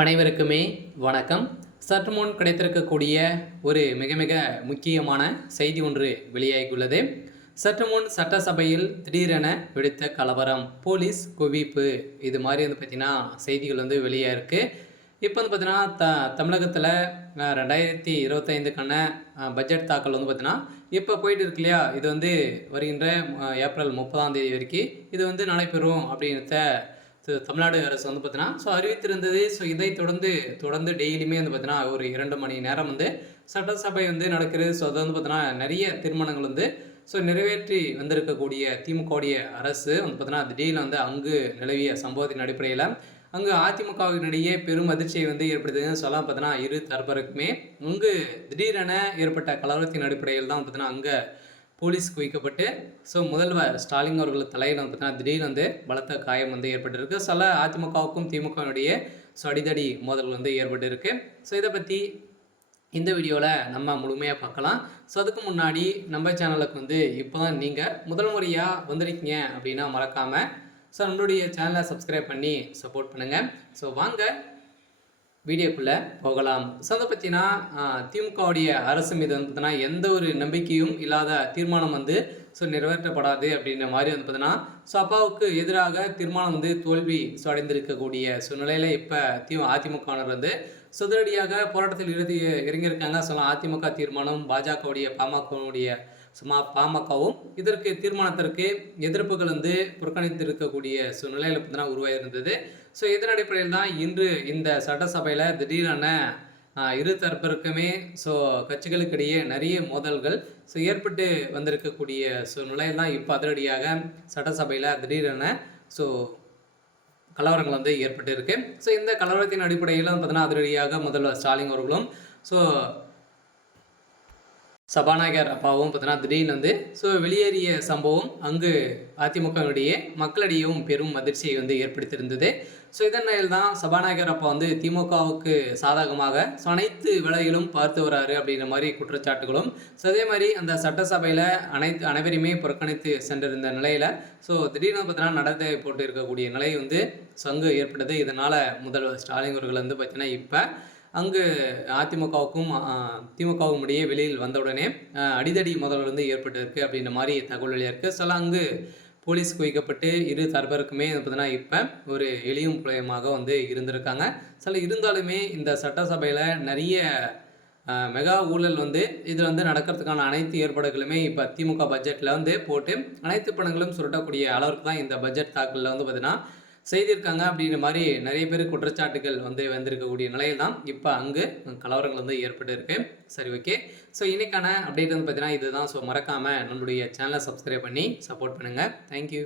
அனைவருக்குமே வணக்கம். சற்று முன் கிடைத்திருக்கக்கூடிய ஒரு மிக மிக முக்கியமான செய்தி ஒன்று வெளியாகியுள்ளது. சற்று முன் சட்டசபையில் திடீரென வெடித்த கலவரம், போலீஸ் குவிப்பு, இது மாதிரி பார்த்தீங்கன்னா செய்திகள் வெளியாக இருக்குது. இப்போ பார்த்தீங்கன்னா தமிழகத்தில் 2025க்கான பட்ஜெட் தாக்கல் பார்த்தீங்கன்னா இப்போ போயிட்டு இருக்கு இல்லையா. இது வருகின்ற ஏப்ரல் 30ஆம் தேதி வரைக்கும் இது நடைபெறும் அப்படின்றத தமிழ்நாடு அரசு பார்த்தீங்கன்னா அறிவித்திருந்தது. இதை தொடர்ந்து டெய்லியுமே பார்த்தீங்கன்னா ஒரு 2 மணி நேரம் சட்டசபை நடக்கிறது. அதை பார்த்தீங்கன்னா நிறைய தீர்மானங்கள் நிறைவேற்றி வந்திருக்கக்கூடிய திமுகவுடைய அரசு பார்த்தீங்கன்னா திடீர்னு அங்கு நிலவிய சம்பவத்தின் அடிப்படையில் அங்கு அதிமுகவினிடையே பெரும் அதிர்ச்சியை ஏற்படுத்துதுன்னு சொல்லலாம். பார்த்தீங்கன்னா இரு தரப்பிற்குமே அங்கு திடீரென ஏற்பட்ட கலவரத்தின் அடிப்படையில் தான் பார்த்தீங்கன்னா அங்கே போலீஸ் குவிக்கப்பட்டு முதல்வர் ஸ்டாலின் அவர்கள் தலையில் பார்த்தீங்கன்னா திடீர்னு பலத்த காயம் ஏற்பட்டிருக்கு. சில அதிமுகவுக்கும் திமுகவினுடைய அடிதடி மோதல் ஏற்பட்டிருக்கு. இதை பற்றி இந்த வீடியோவில் நம்ம முழுமையாக பார்க்கலாம். அதுக்கு முன்னாடி நம்ம சேனலுக்கு இப்போ தான் நீங்கள் முதல் முறையாக வந்திருக்கீங்க அப்படின்னா மறக்காமல் நம்மளுடைய சேனலை சப்ஸ்கிரைப் பண்ணி சப்போர்ட் பண்ணுங்கள். வாங்க வீடியோக்குள்ளே போகலாம். அதை பற்றினா திமுகவுடைய அரசு மீது பார்த்தீங்கன்னா எந்த ஒரு நம்பிக்கையும் இல்லாத தீர்மானம் நிறைவேற்றப்படாது அப்படின்ற மாதிரி பார்த்தீங்கன்னா அப்பாவுக்கு எதிராக தீர்மானம் தோல்வி அடைந்திருக்கக்கூடிய சூழ்நிலையில் இப்போ அதிமுகவினர் சுதரடியாக போராட்டத்தில் இறங்கியிருக்காங்க. அதிமுக தீர்மானம் பாஜகவுடைய பாமகவும் இதற்கு தீர்மானத்திற்கு எதிர்ப்புகள் புறக்கணித்திருக்கக்கூடிய சூழ்நிலையில் பார்த்தீங்கன்னா உருவாயிருந்தது. இதன் அடிப்படையில் தான் இன்று இந்த சட்டசபையில் திடீரென இரு தரப்பிற்குமே கட்சிகளுக்கு இடையே நிறைய மோதல்கள் ஏற்பட்டு வந்திருக்கக்கூடிய சூழ்நிலையில் தான் இப்போ அதிரடியாக சட்டசபையில் திடீரென கலவரங்கள் ஏற்பட்டு இருக்கு. இந்த கலவரத்தின் அடிப்படையில் பார்த்தீங்கன்னா அதிரடியாக முதல்வர் ஸ்டாலின் அவர்களும் சபாநாயகர் அப்பாவும் பார்த்தீங்கன்னா திடீர்னு வெளியேறிய சம்பவம் அங்கு அதிமுகவினுடைய மக்களிடையும் பெரும் அதிர்ச்சியை ஏற்படுத்தியிருந்தது. இதனால் தான் சபாநாயகர் அப்பா திமுகவுக்கு சாதகமாக அனைத்து வேலைகளும் பார்த்து வராரு அப்படின்ற மாதிரி குற்றச்சாட்டுகளும் அதே மாதிரி அந்த சட்டசபையில் அனைவரையுமே புறக்கணித்து சென்றிருந்த நிலையில் திடீர்னு பார்த்தீங்கன்னா நடத்தை போட்டு இருக்கக்கூடிய நிலை அங்கு ஏற்பட்டது. இதனால் முதல்வர் ஸ்டாலின் அவர்கள் பார்த்தீங்கன்னா இப்போ அங்கு அதிமுகவுக்கும் திமுகவும் இடையே வெளியில் வந்தவுடனே அடிதடி முதல்ல ஏற்பட்டிருக்கு அப்படின்ற மாதிரி தகவல் வெளியாக இருக்குது. அங்கு போலீஸ் குவிக்கப்பட்டு இரு தரப்பிற்குமே பார்த்தீங்கன்னா இப்போ ஒரு எளியும் புலயமாக இருந்திருக்காங்க. இருந்தாலுமே இந்த சட்டசபையில் நிறைய மெகா ஊழல் இதில் நடக்கிறதுக்கான அனைத்து ஏற்பாடுகளுமே இப்போ திமுக பட்ஜெட்டில் போட்டு அனைத்து பணங்களும் சுருட்டக்கூடிய அளவுக்கு தான் இந்த பட்ஜெட் தாக்கலில் பார்த்தீங்கன்னா செய்திருக்காங்க அப்படின்ற மாதிரி நிறைய பேர் குற்றச்சாட்டுகள் வந்திருக்கக்கூடிய நிலையில் தான் இப்போ அங்கு கலவரங்கள் ஏற்பட்டு இருக்கு. சரி, ஓகே. இன்னைக்கான அப்டேட் பார்த்தீங்கன்னா இதுதான். மறக்காமல் நம்மளுடைய சேனலை சப்ஸ்கிரைப் பண்ணி சப்போர்ட் பண்ணுங்கள். தேங்க்யூ.